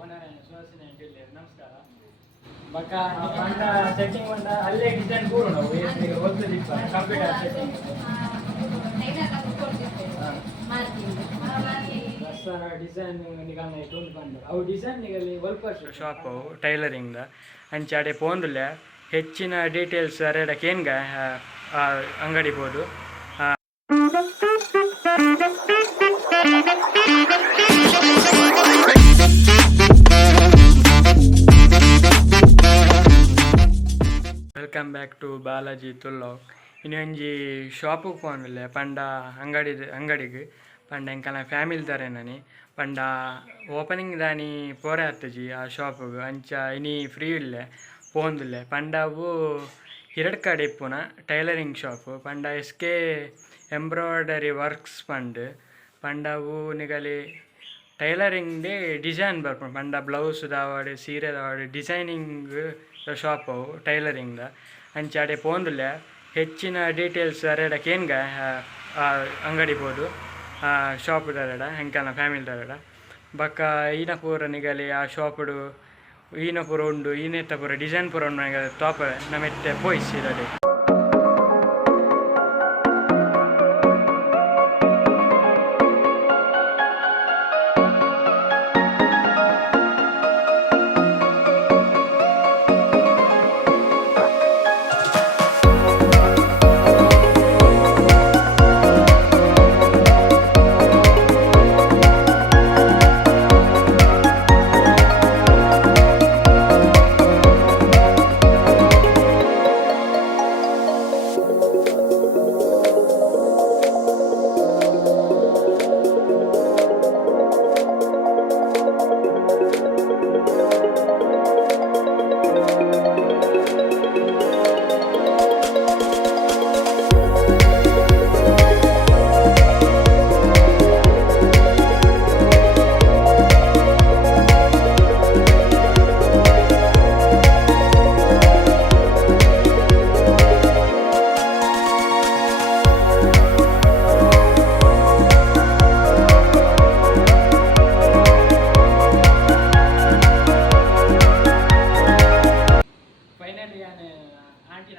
owner Suhasini ಅಂತ ಹೇಳಿ ನಮಸ್ಕಾರ ಬಕ್ಕ ಪಂಡ ಸೆಟ್ಟಿಂಗ್ ಪಂಡ ಅಲ್ಲೇ ಡಿಸೈನ್ ಕೂಡ ನಾವು ಓದ್ತದೆ ಕಂಪ್ಯೂಟರ್ ಸೆಟ್ಟಿಂಗ್ ಡಿಸೈನ್ ನಿಗಲ್ನ ಇಟ್ಟುಕೊಂಡು ಬಂದು ಅವು ಡಿಸೈನ್ ನಿಗಲಿ ಒಲ್ಪ ಶಾಪು ಟೈಲರಿಂಗ್ ಅಂಚಾಡೆ ಪೋಂದುಲೆ ಹೆಚ್ಚಿನ ಡೀಟೇಲ್ಸ್ ಅರೆಡಕ್ಕೆ ಏನ್ಗ ಅಂಗಡಿ ಬೋದು ವೆಲ್ಕಮ್ ಬ್ಯಾಕ್ ಟು ಬಾಲಾಜಿ ತುಲ್ಲೋಕ್ ಇನ್ನೊಂಜಿ ಶಾಪಿಗೆ ಪೋಂದುಲ್ಲೆ ಪಂಡ ಅಂಗಡಿಗೆ ಪಂಡ ಎಂಕಲ್ನ ಫ್ಯಾಮಿಲಿ ತರೇನನಿ ಪಂಡ ಓಪನಿಂಗ್ ದಾನಿ ಪೋರೆ ಆತಜಿ ಆ ಶಾಪಿಗೆ ಅಂಚ ಇನಿ ಫ್ರೀ ಇಲ್ಲೆ ಪೋಂದುಲ್ಲೆ ಪಂಡವು ಹಿರಡ್ಕ ಇಪ್ಪುನ ಟೈಲರಿಂಗ್ ಶಾಪು ಪಂಡ ಎಸ್ಕೆ ಎಂಬ್ರಾಯ್ಡರಿ ವರ್ಕ್ಸ್ ಪಂಡವು ನಿಗಲಿ ಟೈಲರಿಂಗ್ ಡೆ ಡಿಸೈನ್ ಬರ್ಪುಂಡು ಪಂಡ ಬ್ಲೌಸ್ ದಾವಾಡೆ ಸೀರೆ ದಾವಾಡೆ ಡಿಸೈನಿಂಗ್ ಶಾಪ್ ಅವು ಟೈಲರಿಂಗ್ದ ಅಂಚಾಡೆ ಪೋಂದುಲ್ಲೆ ಹೆಚ್ಚಿನ ಡೀಟೇಲ್ಸ್ ಅರೆಡಕ್ಕೆ ಏನ್ಗ ಅಂಗಡಿ ಬೋದು ಶಾಪ್ ದರಡ ಹೆಂಕಲ್ನ ಫ್ಯಾಮಿಲಿ ದರಡ ಬಕ್ಕ ಈನ ಪೂರ ನಿಗಲಿ ಆ ಶಾಪುಡು ಈನ ಪೂರ ಉಂಡು ಈನೆತ್ತ ಪೂರ ಡಿಸೈನ್ ಪೂರ ಉಂಡು ತೋಪ ನಮೆತ್ತೆ ಪೋಯಿಸಿರಡೆ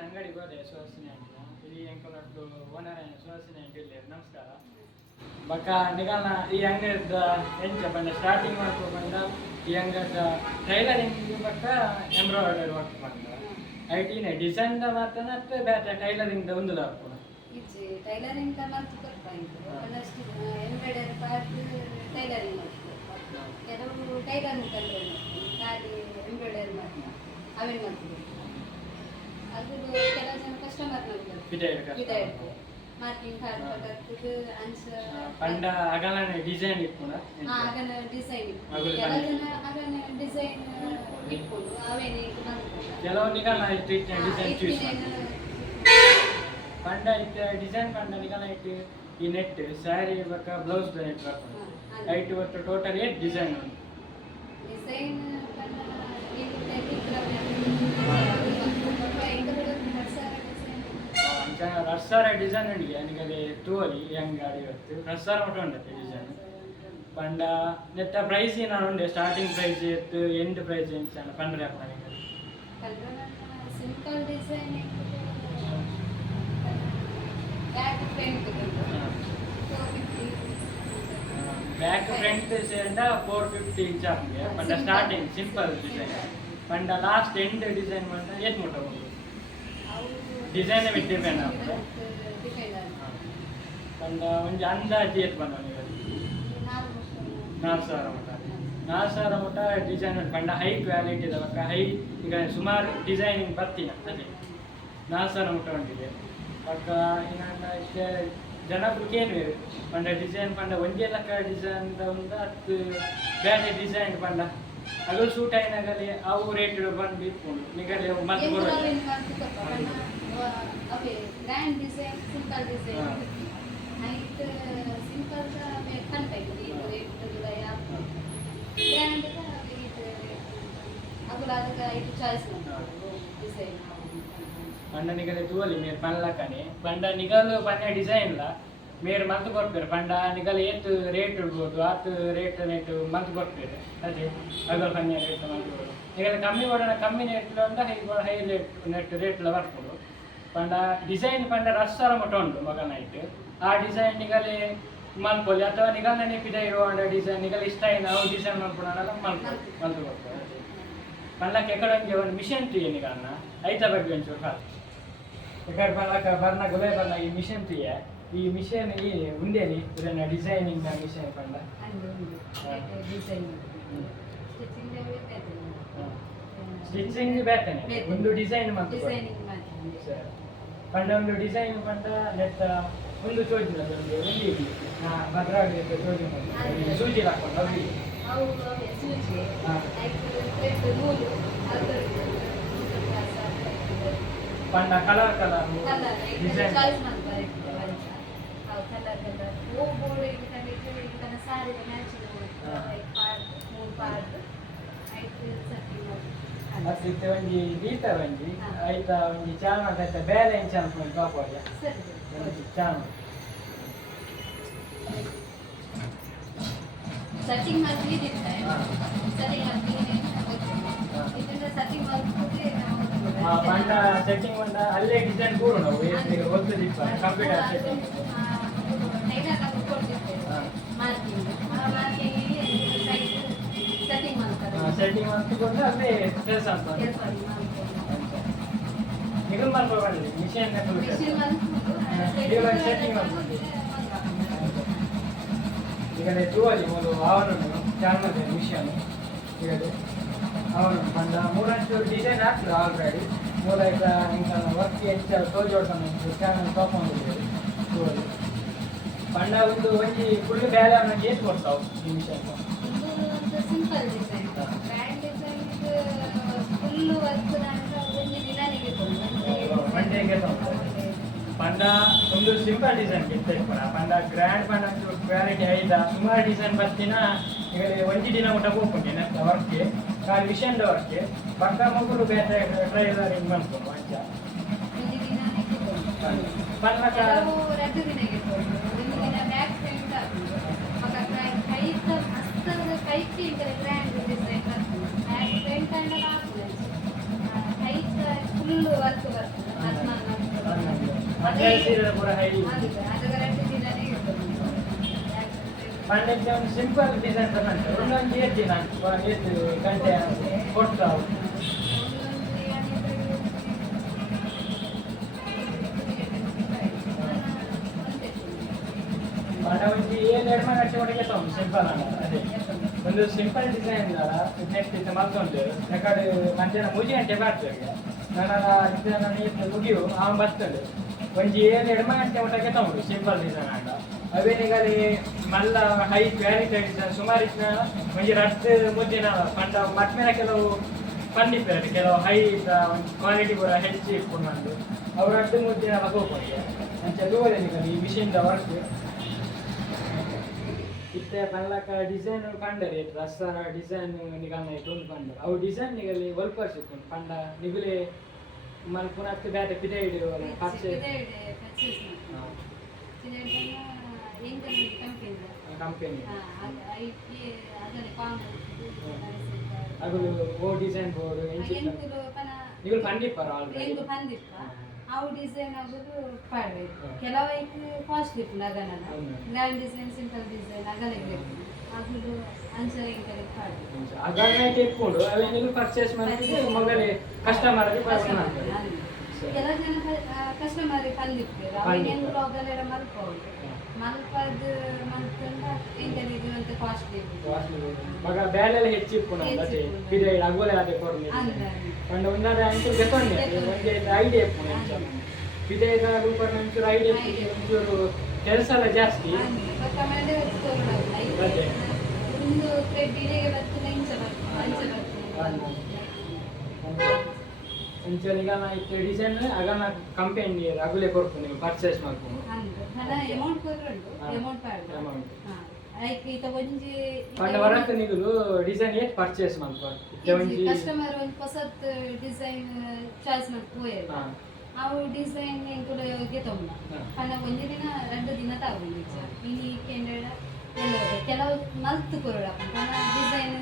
ಅಂಗಡಿ ಹೋದೆ ಸುಹಾಸಿನಿ ಅಂತ ಇಲ್ಲಿ ಎಂಕಲಟ್ಟು ಓನರ್ ಸುಹಾಸಿನಿ ಅಂತ ಹೇಳಿ ನಮಸ್ಕಾರ ಬಕ್ಕ ನಿಗಲ್ನ ಈ ಅಂಗಡಿದ ಎಂಚ ಬಂದ ಸ್ಟಾರ್ಟಿಂಗ್ ವರ್ಕ್ ಬಂದ ಈ ಅಂಗಡಿದ ಟೈಲರಿಂಗ್ ಬಕ್ಕ ಎಂಬ್ರಾಯ್ಡರಿ ವರ್ಕ್ ಬಂದ ಐಟಿನೇ ಡಿಸೈನ್ ಮಾತ್ರ ಬೇರೆ ಟೈಲರಿಂಗ್ ಒಂದು ವರ್ಕ್ ಇಜ್ಜಿ ಟೈಲರಿಂಗ್ ಮಾತ್ರ ಬರ್ಪಾಯಿತು ಒಂದಷ್ಟು ಎಂಬ್ರಾಯ್ಡರಿ ಪಾರ್ಟ್ ಟೈಲರಿಂಗ್ ಮಾಡ್ತಾರೆ ಕೆಲವು ಟೈಲರಿಂಗ್ ಕಲಿಯೋದು ಖಾಲಿ ಎಂಬ್ರಾಯ್ಡರಿ ಮಾಡ್ತಾರೆ ಅವೇನು ಮಾಡ್ತೀವಿ ಅದು ಕೆಲವು ಜನ ಕಸ್ಟಮರ್ ಮಾಡ್ತಾರೆ ಮಾರ್ಕಿಂಗ್ ಕಾರ್ಡ್ ಪಕ್ಕದ್ದು ಆನ್ಸರ್ ಪಂಡ ಅಗಲನೆ ಡಿಸೈನ್ ಇಟ್ಕೊಂಡ ಅಗಲ ಡಿಸೈನ್ ಕೆಲವು ಜನ ಅಗಲ ಡಿಸೈನ್ ಇಟ್ಕೊಂಡು ಅವೇನೇ ಕೆಲವು ನಿಗಲ ಡಿಸೈನ್ ಚೂಸ್ ಪಂಡ ಇತ್ತು ಡಿಸೈನ್ ಪಂಡ ನಿಗಲ ಇಟ್ಟು ಈ ನೆಟ್ ಸ್ಯಾರಿ ಬಕ್ಕ ಬ್ಲೌಸ್ ನೆಟ್ ಬರ್ಕೊಂಡು ಐಟ್ ಒಟ್ಟು ಟೋಟಲ್ 8 ಡಿಸೈನ್ ಉಂಟು ಡಿಸೈನ್ ರಸ್ಸಾರ ಡಿಸೈನ್ ಉಂಟು ನಿಗಲಿ ತೋಲಿ ಅಂಗಡಿ ಇವತ್ತು ರಸ್ಸಾರ ಮಟ್ಟ ಉಂಟು ಡಿಸೈನ್ ಪಂಡ ನೆತ್ತ ಪ್ರೈಸ್ ನಾನು ಉಂಡೆ ಸ್ಟಾರ್ಟಿಂಗ್ ಪ್ರೈಸ್ ಇತ್ತು ಎಂಡ್ ಪ್ರೈಸ್ ಎಂಚ ಪಂಡ್ರೆ ಸಿಂಪಲ್ ಡಿಸೈನ್ ಬ್ಯಾಕ್ ಫ್ರಂಟ್ ಸೇರಿದ 450 ಇಂಚ್ ಆಗಿದೆ ಪಂಡ ಸ್ಟಾರ್ಟಿಂಗ್ ಸಿಂಪಲ್ ಡಿಸೈನ್ ಪಂಡ ಲಾಸ್ಟ್ ಎಂಡ್ ಡಿಸೈನ್ ಮಾಡ್ತಾ ಏತ್ ಮುಟ್ಟ ಹೋಗುದು ಡಿಸೈನ್ ಬಿಟ್ಟು ಡಿಪೆಂಡ್ ಆಗ್ತದೆ ಪಂಡ ಒಂದು ಅಂದಾಜು ಏತ್ ಬಂದ 4,000 ಮಟ್ಟ ಡಿಸೈನ್ ಪಂಡ ಹೈ ಕ್ವಾಲಿಟಿ ಇದಾವಕ್ಕ ಹೈ ಈಗ ಸುಮಾರು ಡಿಸೈನಿಂಗ್ ಬರ್ತೀನ ಅದೇ 4,000 ಮಟ್ಟ ಉಂಟಿದೆ ಪಕ್ಕ ಇನ್ನೊಂದು ಇಷ್ಟೇ ಜನಕ್ಕೆ ಏನು ಬೇರೆ ಪಂಡ ಡಿಸೈನ್ ಪಂಡ ಒಂದೇ ಲಕ್ಕ ಡಿಸೈನ್ ಒಂದು 10 ಬೇರೆ ಡಿಸೈನ್ ಪಂಡ ಅದು ಸೂಟ್ ಆಯ್ನಾಗಲಿ ಅವು ರೇಟ್ ಬಂದು ಇಟ್ಕೊಂಡು ನಿಗಲಿ ಮತ್ತೆ ಬರೋದು grand design simple design height simple content grand ಅಗುಲ ಅದಕ್ಕೆ ಇದು ಚಾಯ್ಸ್ ಡಿಸೈನ್ ಪಂಡ ನಿಗಲಿ ತೂವಲಿ ಮೇರೆ ಪನ್ಲಕ್ಕನೆ ಪಂಡ ನಿಗಲು ಪನ್ನೆ ಡಿಸೈನ್ ಲ మీరు ಮಂತ್ ಕೊಡ್ತೀರಿ ಪಂಡ ನಿಗಲ್ ಏತ್ ರೇಟ್ ಇಡ್ಬೋದು ಆತ್ ರೇಟ್ ನೆಟ್ ಮಂತ್ ಕೊಡ್ತೀರಿ ಅದೇ ಅಗಲ್ ಪನ್ಯ ರೇಟ್ ಮಂತ್ ಕೊಡು ನಿಗಲ್ ಕಮ್ಮಿ ಕೊಡೋಣ ಕಮ್ಮಿ ರೇಟ್ಲು ಅಂತ ಹೈ ರೇಟ್ ನೆಟ್ ರೇಟ್ಲ ಬರ್ಬೋದು ಪಂಡ ಡಿಸೈನ್ ಪಂಡ ರಸ್ಸಾರ ಮಟ್ಟ ಉಂಟು ಮಗನೈಟ್ ಆ ಡಿಸೈನ್ ನಿಗಲೇ ಮಲ್ಪೊಲಿ ಅಥವಾ ನಿಗಲ್ ನೆನಪಿದ ಇರುವಂಡ ಡಿಸೈನ್ ನಿಗಲ್ ಇಷ್ಟ ಇಲ್ಲ ಅವು ಡಿಸೈನ್ ಮಲ್ಪೊಡಲ್ಲ ಮಲ್ತು ಕೊಡ್ತಾರೆ ಪಂಡಕ್ಕೆ ಎಕಡಂಗೆ ಒಂದು ಮಿಷನ್ ಟೀ ನಿಗಲ್ನ ಐತ ಬಗ್ಗೆ ಒಂಚೂರು ಕಾಲು ಎಕಡೆ ಪಂಡಕ ಬರ್ನ ಗುಲೆ ಬರ್ನ ಈ ಮಿಷನ್ ಟೀ ಈ ಮಿಷನ್ ಈ ಉಂಡೇನಿ ಇದನ್ನ ಡಿಸೈನಿಂಗ್ ಮಿಷನ್ ಪಂಡ ಸ್ಟಿಚಿಂಗ್ ಬೇತನೆ ಒಂದು ಡಿಸೈನ್ ಮತ್ತು ಪಂಡ ಒಂದು ಡಿಸೈನ್ ಪಂಡ ನೆಟ್ಟ ಒಂದು ಚೋದಿನ ಒಂದು ಭದ್ರಾವಳಿ ಚೋದಿ ಸೂಜಿ ಹಾಕೊಂಡು ಅವ್ರಿಗೆ ಪಂಡ ಕಲರ್ ಡಿಸೈನ್ ಮತ್ತೆ ಒಂಜಿ ಬೀತ ಒಂಜಿ ಐತ ಒಂಜಿ ಚಾಮ ಐತ ಬೇರೆ ಇಂಚ ಅನ್ಕೊಂಡು ಕಾಪಾಡ್ಯ ಚಾಮ ಸೆಟ್ಟಿಂಗ್ ಮಾಡಿ ದಿತ್ತೆ ಸೆಟ್ಟಿಂಗ್ ಮಾಡಿ ಇದನ್ನ ಸೆಟ್ಟಿಂಗ್ ಮಾಡ್ಬಿಟ್ಟು ಪಂಡ ಸೆಟ್ಟಿಂಗ್ ಬಂದ ಅಲ್ಲೇ ಡಿಸೈನ್ ಕೂಡ ನಾವು ಈಗ ಓದ್ತಿದ್ವಿ ಕಂಪ್ಯೂಟರ್ ಸೆಟ್ಟಿಂಗ್ ಐದಾ ನಾವು ಕೊಡ್ತಿದ್ದೆ ಮಾರ್ಕಿಂಗ್ ಆ ಮಾರ್ಕಿಂಗ್ ಸೆಟ್ಟಿಂಗ್ ಮಾಡ್ತಾರೆ ಸೆಟ್ಟಿಂಗ್ ಮಾಡ್ಕೊಂಡು ಅಲ್ಲೇ ಕೆಲಸ ಅಂತ ನಿಗಲ್ ಮಾಡ್ಕೊಳ್ಳಿ ಮಿಷನ್ ಸೆಟ್ಟಿಂಗ್ ಮಾಡ್ಕೊಂಡು ಈಗ ತೂವಲ್ಲಿ ಒಂದು ಅವನು ಚಾನಲ್ ಮಿಷನ್ ಈಗ ಅವನು ಪಂಡ ಮೂರಂಚು ಡಿಸೈನ್ ಹಾಕ್ತದೆ ಆಲ್ರೆಡಿ ಮೂಲ ಈಗ ఇంకా ವರ್ಕ್ ಹೆಚ್ಚು ತೋಜೋಡ್ತಾನೆ ಚಾನಲ್ ತಗೊಂಡಿದ್ದೀವಿ ತೂವಲ್ಲಿ ಪಂಡ ಒಂದು ಒಂಜಿ ಫುಲ್ ಬೇರೆ ಅವನಿಗೆ ಏನು ಕೊಡ್ತಾವು ಈ machine simple design brand design full work ಅಂತ ಒಂದು ದಿನಾನಿಗೆ ಮಂಡೆಗೆ ಪಂಡ ಒಂದು ಸಿಂಪಲ್ ಡಿಸೈನ್ ಇರ್ತದೆ ಪಂಡ ಗ್ರ್ಯಾಂಡ್ ಪಂಡ ಕ್ವಾಲಿಟಿ ಐದ ಸುಮಾರು ಡಿಸೈನ್ ಬರ್ತಿನ ಈಗ ಒಂಜಿ ದಿನ ಊಟ ಹೋಗ್ಕೊಂಡೆ ನೆಕ್ಸ್ಟ್ ವರ್ಕ್ಗೆ ಕಾಲು ವಿಷಯದ ವರ್ಕ್ಗೆ ಪಕ್ಕ ಮಗುರು ಬೇರೆ ಟ್ರೈಲರಿಂಗ್ ಮಾಡ್ಕೊಂಡು ಮಂಚ ಪಂಡ ಎರಡು ದಿನಕ್ಕೆ ಒಂದು ದಿನ ಬ್ಯಾಕ್ ಪ್ರಿಂಟ್ ಕೈಗೆ ಗ್ರ್ಯಾಂಡ್ ಡಿಸೈನ್ ಬರ್ತದೆ ಬ್ಯಾಕ್ ಪ್ರಿಂಟ್ ಅಂಡ್ ಆಗ್ತದೆ ಕೈಗೆ ಫುಲ್ ವರ್ಕ್ ಬರ್ತದೆ ಪಂಡಕ್ಕೆ ಒಂದು ಸಿಂಪಲ್ ಡಿಸೈನ್ ತಗೊಂಡು ಒಂದೊಂದು ಏಟ್ ದಿನ ಎಷ್ಟು ಗಂಟೆ ಕೊಡ್ತಾವು ಪಂಡ ಒಂದು ಏನು ಎರಡು ಗಂಟೆ ಒಳಗೆ ತಗೊಂಡು ಸಿಂಪಲ್ ಅಲ್ಲ ಅದೇ ಒಂದು ಸಿಂಪಲ್ ಡಿಸೈನ್ ಅಲ್ಲ ನೆಕ್ಸ್ಟ್ ಇದು ಮತ್ತೊಂದು ಯಾಕಡೆ ಮಧ್ಯಾಹ್ನ 3 ಗಂಟೆ ಬರ್ತದೆ ನನ್ನ ನೀರು ಮುಗಿಯು ಅವನು ಬರ್ತದೆ ಒಂಜಿ ಏನು 2 ಗಂಟೆ ಊಟಕ್ಕೆ ತಗೊಂಡು ಸಿಂಪಲ್ ಡಿಸೈನ್ ಆಟ ಅವೇನಿಗಲಿ ಮಲ್ಲ ಹೈ ಕ್ವಾಲಿಟಿ ಡಿಸೈನ್ ಸುಮಾರು ಇಷ್ಟ ಒಂಜಿ ರಸ್ಟ್ ಮುದ್ದಿನ ಪಂಡ ಮಟ್ಮೇನ ಕೆಲವು ಪಂಡಿದ್ದಾರೆ ಕೆಲವು ಹೈ ಕ್ವಾಲಿಟಿ ಕೂಡ ಹೆಚ್ಚು ಇಟ್ಕೊಂಡು ಅವ್ರು ಅಡ್ಡು ಮುದ್ದಿನ ಹೋಗ್ಕೊಂಡೆ ಅಂಚ ದೂರೇನಿಗಲಿ ಈ ಮಿಷಿನ್ದ ವರ್ಕ್ ಇತ್ತೆ ಪಲ್ಲಕ ಡಿಸೈನ್ ಕಂಡರೆ ರಸ ಡಿಸೈನ್ ನಿಗಲ್ನ ಇಟ್ಟೊಂದು ಕಂಡು ಅವು ಡಿಸೈನ್ ನಿಗಲಿ ಒಲ್ಪರ್ ಸಿಕ್ಕೊಂಡು ಪಂಡ ನಿಗುಲೆ ಮಲ್ ಪುನಃ ಬೇರೆ ಪಿದೆ ಹಿಡಿಯುವ ಕಂಪನಿ ಅದು ಓ ಡಿಸೈನ್ ಬೋರ್ಡ್ ನಿಗುಲು ಪಂಡಿಪ್ಪರ ಆಲ್ರೆಡಿ ಅವು ಡಿಸೈನ್ ಆಗೋದು ಪಾಡಬೇಕು ಕೆಲವೈಕ್ ಕಾಸ್ಟ್ಲಿ ಇತ್ತು ನಗನ ಗ್ರ್ಯಾಂಡ್ ಡಿಸೈನ್ ಸಿಂಪಲ್ ಡಿಸೈನ್ ಅಗಲಿಗೆ ಆಗುದು ಅಂಚರ ಇಂಕಲೆ ಪಾಡಬೇಕು ಅಗಲೈಟ್ ಇಟ್ಕೊಂಡು ಅವೇನಿಗೂ ಪರ್ಚೇಸ್ ಮಾಡಿದ್ರೆ ಮೊಗಲೇ ಕಸ್ಟಮರ್ ಕೆಲವು ಜನ ಕಸ್ಟಮರ್ ಬಂದಿರ್ತಾರೆ ಅವೇನೇನು ಬ್ಲಾಗಲ್ಲೆಲ್ಲ ಮಲ್ಪೌದು ಮಲ್ಪದ ಮಲ್ಪಂಡ ಇಂಕಲೆ ಇದು ಅಂತ ಕಾಸ್ಟ್ಲಿ ಮಗ ಬ್ಯಾಲೆಲ್ಲ ಹೆಚ್ಚು ಇಟ್ಕೊಂಡು ಅದೇ ಪಿದೆ ಅಗೋಲೆ ಅದೇ ಕೊರ್ಲಿ ಪಂಡ ಒಂದಾದ ಅಂಚೂರು ಬೆಕೊಂಡೆ ಒಂದೇ ಐಡಿಯಾ ಇಟ್ಕೊಂಡು ಪಿದೆದ ರೂಪನ ಒಂಚೂರು ಐಡಿಯಾ ಒಂಚೂರು ಕೆಲಸ ಎಲ್ಲ ಜಾಸ್ತಿ ಒಂದು ಥ್ರೆಡ್ ಇಡೆಗೆ ಬರ್ತದೆ ಇಂಚ ಬರ್ತದೆ ಒಂಚೂರು ಈಗ ನಾ ಇತ್ತು ಡಿಸೈನ್ ಆಗ ನಾ ಕಂಪನಿ ಅಗುಲೆ ಕೊಡ್ತೀನಿ ನೀವು ಪರ್ಚೇಸ್ ಮಾಡ್ಕೊಂಡು ಅಮೌಂಟ್ ಕೊಡ್ರಂಡು ಅಮೌಂಟ್ ಅಮೌಂಟ್ ಐಕ ಒಂಜಿ ಪಂಡ ವರಕ್ಕೆ ನಿಗುಲು ಡಿಸೈನ್ ಏಟ್ ಪರ್ಚೇಸ್ ಮಾಡ್ಕೊಂಡು ಕಸ್ಟಮರ್ ಒಂದು ಹೊಸತ್ ಡಿಸೈನ್ ಚಾಯ್ಸ್ ಮಾಡ್ಕೊಂಡು ಅವು ಡಿಸೈನ್ ಎಂಕುಲು ಗೆತೊಂಡ ಪಂಡ ಒಂಜಿ ದಿನ 2 ದಿನ ತಾಗುಂಡು ಇನಿ ಕೆಂಡೆಡ ಕೆಲವು ಮಲ್ತು ಕೊರಡ ಪಂಡ ಡಿಸೈನ್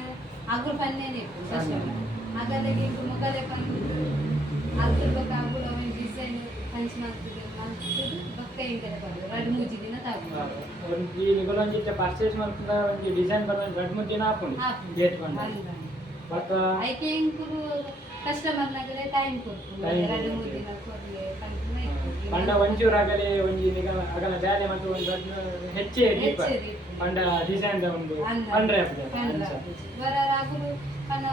ಅಗುಲು ಪನ್ನೇನೆ ಇಪ್ಪು ಕಸ್ಟಮರ್ ಅಗಲೆಗೆ ಮುಗಲೆ ಪಂಡು ಅದ್ರ ಬಕ್ಕ ಅಗುಲು ಅವನ್ ಡಿಸೈನ್ ಪಂಚ್ ಮಲ್ತುದು ಬಕ್ಕ ಇಂಕಲೆ ಪಂಡು 2-3 ದಿನ ತಾಗುಂಡು ಒಂಜಿ ನಿಗಲೊಂಜಿತ್ತೆ ಪರ್ಚೇಸ್ ಮಲ್ತುದ ಒಂಜಿ ಡಿಸೈನ್ ಬರೋದು 2-3 ದಿನ ಆಪುಂಡು ಗೇಟ್ ಪಂಡ ಬಕ್ಕ ಐಕೆ ಎಂಕುಲು ಕಸ್ಟಮರ್ ನಗಲೆ ಟೈಮ್ ಕೊಡ್ತು 2-3 ದಿನ ಕೊಡ್ಲೆ ಪಂಡ ಒಂಚೂರು ಆಗಲೇ ಒಂಜಿ ನಿಗಲ ಅಗಲ ಬ್ಯಾಲೆ ಮತ್ತು ಒಂದು ಹೆಚ್ಚೆ ದೀಪ ಪಂಡ ಡಿಸೈನ್ ಒಂದು ಪಂಡ್ರೆ ಬರ ರಾಗುಲು ಪಂಡ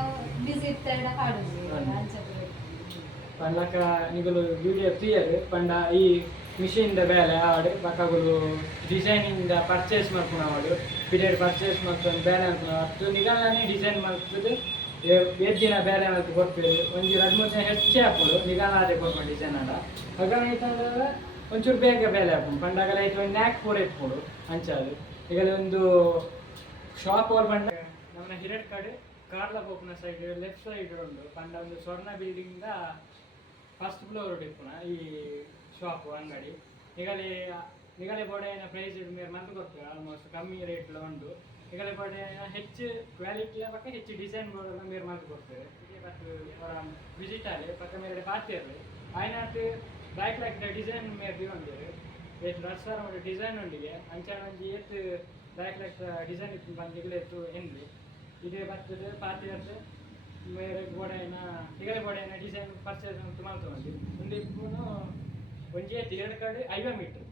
ವಿಸಿಟ್ ತಡ ಕಾಡುದು ಪಂಡಕ ನಿಗಲು ವಿಡಿಯೋ ಕ್ಲಿಯರ್ ಪಂಡ ಈ ಮಿಷಿನ್ ಬೇಲೆ ಆಡು ಪಕ್ಕಗಳು ಡಿಸೈನಿಂದ ಪರ್ಚೇಸ್ ಮಾಡ್ಕೊಂಡು ಆಡು ಪೀರಿಯಡ್ ಪರ್ಚೇಸ್ ಮಾಡ್ಕೊಂಡು ಬೇಲೆ ಮಾಡ್ಕೊಂಡು ಅಷ್ಟು ನಿಗಲನೇ ಡಿಸೈನ್ ಮಾಡ್ತದೆ ದಿನ ಬೇರೆ ಮಾಡ್ತು ಕೊಡ್ತೀವಿ ಒಂದು 2-3 ದಿನ ಹೆಚ್ಚೆ ಹಾಕೋದು ನಿಗಲ ಅದೇ ಕೊಡ್ಕೊಂಡು ಡಿಸೈನ್ ಆಡ ಹಾಗೆ ಆಯ್ತಂದ್ರೆ ಒಂಚೂರು ಬೇಗ ಬೇಲೆ ಹಾಕೊಂಡು ಪಂಡಾಗಲ ಆಯ್ತು ಒಂದು ನ್ಯಾಕ್ ಪೂರ ಇಟ್ಕೊಡು ಅಂಚದು ಈಗ ಒಂದು ಶಾಪ್ ಅವ್ರು ಬಂದ ನಮ್ಮ ಹಿರೇಡ್ಕಾಡು ಕಾರ್ಲ ಬೋಪನ ಸೈಡ್ ಲೆಫ್ಟ್ ಸೈಡ್ ಉಂಟು ಪಂಡ ಒಂದು ಸ್ವರ್ಣ ಬಿಲ್ಡಿಂಗ್ದ ಫಸ್ಟ್ ಫ್ಲೋರ್ ಇಪ್ಪುನ ಈ ಶಾಪು ಅಂಗಡಿ ನಿಗಲೆ ಬೋಡೆನ ಪ್ರೈಸ್ ಮೇಲೆ ಮಂದು ಕೊಡ್ತೇವೆ ಆಲ್ಮೋಸ್ಟ್ ಕಮ್ಮಿ ರೇಟ್ಲ ಉಂಟು ನಿಗಲೆ ಬೋಡೆ ಹೆಚ್ಚು ಕ್ವಾಲಿಟಿಯ ಪಕ್ಕ ಹೆಚ್ಚು ಡಿಸೈನ್ ಬೋರ್ಡ್ ಮೇಲೆ ಮಂದು ಕೊಡ್ತೇವೆ ಮತ್ತು ವಿಸಿಟ್ ಆಗಿ ಪಕ್ಕ ಮೇಲೆ ಪಾತಿರ್ಲಿ ಆಯ್ನಾಟ್ ಬ್ಯಾಕ್ ಲಾಕ್ ಡಿಸೈನ್ ಮೇಲೆ ಬಿವಂದಿರು ಏತ್ ರಸ್ಸಾರ ಒಂದು ಡಿಸೈನ್ ಉಂಡಿಗೆ ಅಂಚಾನ ಒಂಜಿ ಏತ್ ಬ್ಯಾಕ್ ಲಾಕ್ ಡಿಸೈನ್ ಇತ್ತು ಬಂದಿಗಲೆ ಎತ್ತು ಎಂದ್ರಿ ಇದೇ ಬರ್ತದೆ ಪಾತಿರ್ದು ಮೇಲೆ ಗೋಡೆನ ನಿಗಲೆ ಬೋಡೆನ ಡಿಸೈನ್ ಪರ್ಚೇಸ್ ತುಂಬ ತಗೊಂಡು ಒಂದು ಇಪ್ಪುನು ಒಂಜಿ ಎತ್ತು 2 ಕಡೆ 50 ಮೀಟರ್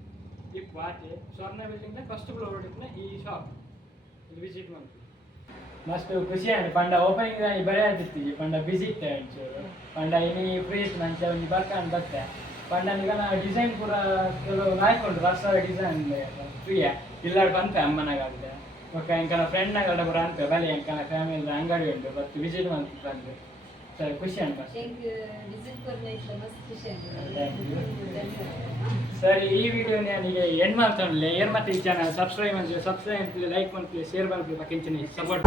ಇಪ್ಪು ಆಚೆ ಸ್ವರ್ಣ ಬಿಲ್ಡಿಂಗ್ನ ಫಸ್ಟ್ ಫ್ಲೋರ್ ಇಪ್ಪುನ ಈ ಶಾಪ್ ಇಲ್ಲಿ ವಿಸಿಟ್ ಮಾಡ್ತೀವಿ ಮಸ್ತ್ ಖುಷಿ ಆಯ್ತು ಪಂಡ ಓಪನಿಂಗ್ ಬರೇ ಆದಿತ್ತೀವಿ ಪಂಡ ಬಿಸಿ ಇತ್ತೆ ಒಂಚೂರು ಪಂಡ ಇನಿ ಫ್ರೀ ಇತ್ತು ನಂಚ ಒಂದು ಬರ್ಕೊಂಡು ಬರ್ತೆ ಪಂಡ ಈಗ ಡಿಸೈನ್ ಪೂರ ಕೆಲವು ನಾಯ್ಕೊಂಡು ರಸ್ಸಾರ ಡಿಸೈನ್ ಫ್ರೀಯ ಇಲ್ಲ ಬಂತೆ ಅಮ್ಮನಾಗಂತೆ ಒಕ್ಕ ಎಂಕನ ಫ್ರೆಂಡ್ನಾಗಲ್ಡ ಬರ ಅಂತೆ ಬಲಿ ಎಂಕನ ಫ್ಯಾಮಿಲಿ ಅಂಗಡಿ ಉಂಟು ಬಟ್ ವಿಸಿಟ್ ಮಾಡ್ತೀವಿ ಬಂದು ಸರಿ ಖುಷಿ ಅಂತ ಸರಿ ಈ ವಿಡಿಯೋ ನನಗೆ ಎಂಡ್ ಮಾಡ್ತಾನೆ ಏರ್ ಮತ್ತೆ ಈ ಚಾನಲ್ ಸಬ್ಸ್ಕ್ರೈಬ್ ಮಾಡ್ತೀವಿ ಸಬ್ಸ್ಕ್ರೈಬ್ ಲೈಕ್ ಮಾಡ್ತೀವಿ ಶೇರ್ ಮಾಡ್ತೀವಿ ಪಕ್ಕ ಸಪೋರ್ಟ್